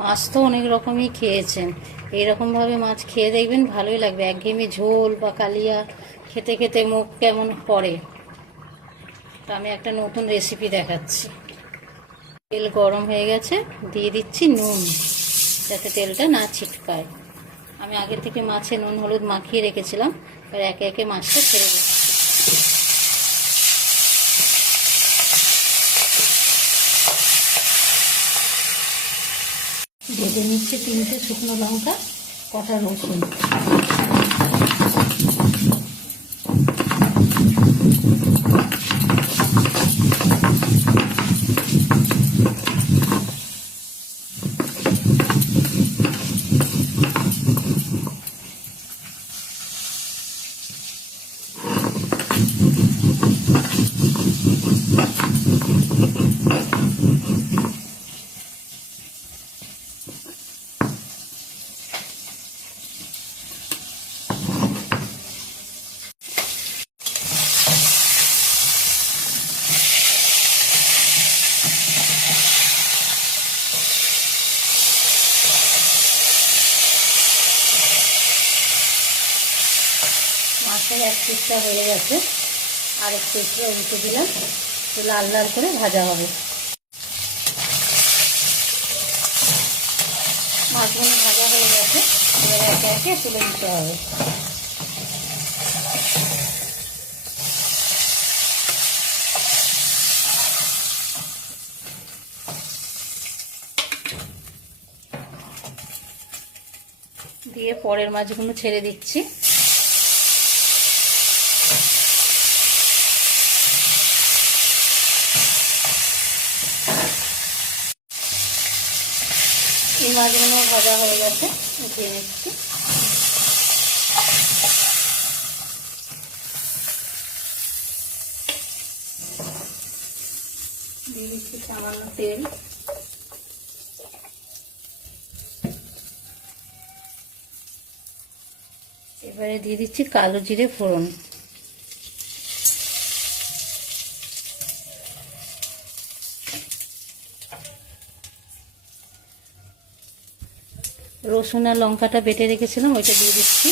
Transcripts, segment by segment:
মাছ তো অনেক রকমই খেয়েছেন, এইরকমভাবে মাছ খেয়ে দেখবেন, ভালোই লাগবে। একঘেয়েমি ঝোল বা কালিয়া খেতে খেতে মুখ কেমন করে। তো আমি একটা নতুন রেসিপি দেখাচ্ছি। তেল গরম হয়ে গেছে, দিয়ে দিচ্ছি নুন, যাতে তেলটা না ছিটকায়। আমি আগে থেকে মাছে নুন হলুদ মাখিয়ে রেখেছিলাম, এবার একে একে মাছটা ছেড়ে দিচ্ছি। ভেজে নিচ্ছে 3টে শুকনো লঙ্কা, কটা রসুন। মাছের এক পিসটা হয়ে গেছে, আর এক পিসটা উল্টে দিলাম, লাল লাল করে ভাজা হবে। মাছগুলো ভাজা হয়ে গেছে, এবার একে একে তুলে দিতে হবে। দিয়ে পরের মাছগুলো ছেড়ে দিচ্ছি। এই মাছগুলো ভাজা হয়ে গেছে, উঠিয়ে নিচ্ছি। দিয়ে দিচ্ছি সামান্য তেল, এবারে দিয়ে দিচ্ছি কালো জিরে ফোড়ন। রসুন আর লঙ্কাটা বেটে রেখেছিলাম, ওইটা দিয়ে দিচ্ছি।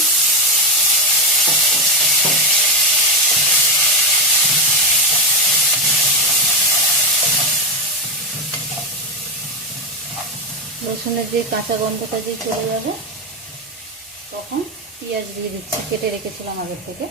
রসুনের যে কাঁচা গন্ধটা দিয়ে চলে যাবে, তখন পেঁয়াজ দিয়ে দিচ্ছি, কেটে রেখেছিলাম আগের থেকে।